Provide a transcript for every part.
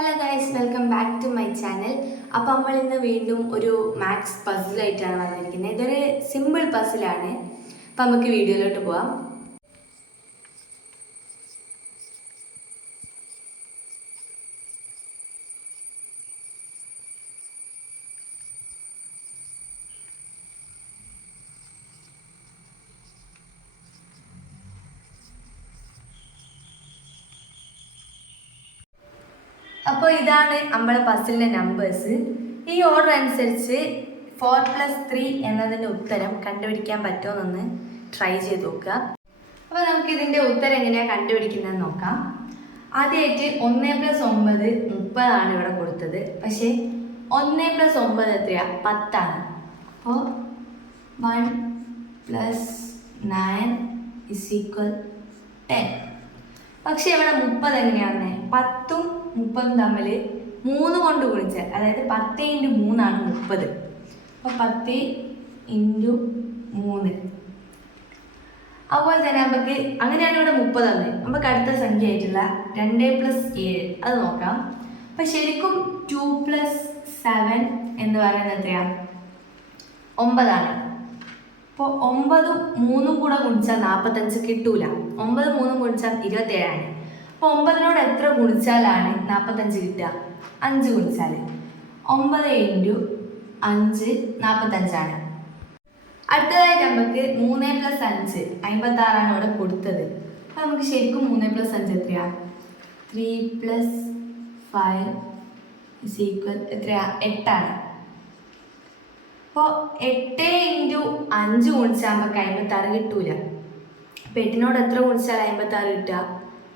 Hello guys, welcome back to my channel. അപ്പോൾ നമ്മൾ ഇന്ന് വീണ്ടും ഒരു മാത്സ് പസിലായിട്ടാണ് വന്നിരിക്കുന്നത്. ഇതൊരു സിമ്പിൾ പസിലാണ്. അപ്പോൾ നമുക്ക് വീഡിയോയിലോട്ട് പോവാം. അപ്പോൾ ഇതാണ് നമ്മളെ പസിലിൻ്റെ നമ്പേഴ്സ്. ഈ ഓർഡർ അനുസരിച്ച് 4+3 എന്നതിൻ്റെ ഉത്തരം കണ്ടുപിടിക്കാൻ പറ്റുമെന്നൊന്ന് ട്രൈ ചെയ്ത് നോക്കുക. അപ്പോൾ നമുക്ക് ഇതിൻ്റെ ഉത്തരം എങ്ങനെയാണ് കണ്ടുപിടിക്കുന്നതെന്ന് നോക്കാം. ആദ്യമായിട്ട് 1+9 30 ഇവിടെ കൊടുത്തത്. പക്ഷേ 1+9 എത്രയാണ്? 10. അപ്പോൾ 1+9 = 10. പക്ഷേ ഇവിടെ 30 എങ്ങനെയാണ്? 10ഉം 30ഉം തമ്മിൽ 3 കൊണ്ട് ഗുണിച്ചാൽ, അതായത് 10 × 3 ആണ് 30. അപ്പോൾ 10 × 3. അതുപോലെ തന്നെ നമുക്ക് അങ്ങനെയാണ് ഇവിടെ 30 തന്നെ. നമുക്ക് അടുത്ത സംഖ്യ ആയിട്ടുള്ള 2+7 അത് നോക്കാം. അപ്പം ശരിക്കും 2+7 എന്ന് പറയുന്നത് എത്രയാണ്? 9. അപ്പോൾ 9ഉം 3ഉം കൂടെ ഗുണിച്ചാൽ 45 കിട്ടൂല. 9 3ഉം ഗുണിച്ചാൽ 27. അപ്പോൾ 9നോട് എത്ര ഗുണിച്ചാലാണ് 45 കിട്ടുക? 5 ഗുണിച്ചാൽ 9 × 5 45. അടുത്തതായിട്ട് നമുക്ക് 3+5 56 ഇവിടെ കൊടുത്തത്. അപ്പോൾ നമുക്ക് ശരിക്കും 3+5 എത്രയാണ്? 3+5 = എത്രയാണ്? 8. അപ്പോൾ 8 × 5 ഗുണിച്ചാൽ നമുക്ക് 56 കിട്ടൂല. അപ്പോൾ 8നോട് എത്ര ഗുണിച്ചാൽ 56 കിട്ടുക?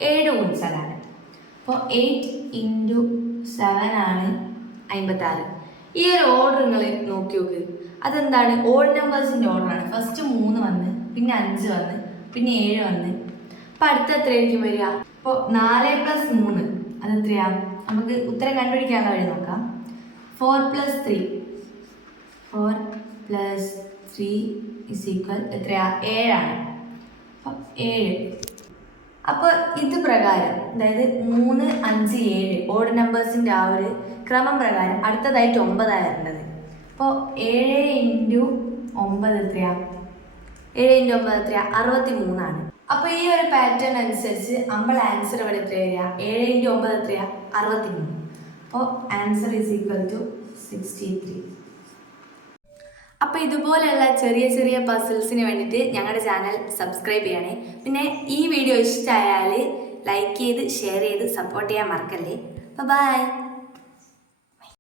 7 ഗുണിച്ചാലാണ്. അപ്പോൾ 8 × 7 ആണ് 56. ഈ ഒരു ഓർഡർ നിങ്ങൾ നോക്കി നോക്ക്. അതെന്താണ്? ഓഡ് നമ്പേഴ്സിൻ്റെ ഓർഡറാണ്. ഫസ്റ്റ് 3 വന്ന്, പിന്നെ 5 വന്ന്, പിന്നെ 7 വന്ന്. അപ്പോൾ അടുത്ത എത്രയായിരിക്കും വരിക? അപ്പോൾ 4+3 അതെത്രയാണ്? നമുക്ക് ഉത്തരം കണ്ടുപിടിക്കാനുള്ള വഴി നോക്കാം. 4+3 = എത്രയാണ്? 7. അപ്പം 7. അപ്പോൾ ഇത് പ്രകാരം, അതായത് 3, 5, 7 ഓഡ് നമ്പേഴ്സിൻ്റെ ആ ഒരു ക്രമം പ്രകാരം അടുത്തതായിട്ട് 9 വരേണ്ടത്. അപ്പോൾ 7 × 9 എത്രയാണ്? 7 × 9 എത്രയാണ്? 63. അപ്പോൾ ഈ ഒരു പാറ്റേൺ അനുസരിച്ച് നമ്മൾ ആൻസർ ഇവിടെ എത്ര വരിക? 7 × 9 എത്രയാണ്? 63. അപ്പോൾ ആൻസർ = 63. അപ്പോൾ ഇതുപോലെയുള്ള ചെറിയ ചെറിയ പസിൽസിന് വേണ്ടിയിട്ട് ഞങ്ങളുടെ ചാനൽ സബ്സ്ക്രൈബ് ചെയ്യണേ. പിന്നെ ഈ വീഡിയോ ഇഷ്ടമായാൽ ലൈക്ക് ചെയ്ത് ഷെയർ ചെയ്ത് സപ്പോർട്ട് ചെയ്യാൻ മറക്കല്ലേ. ബൈ.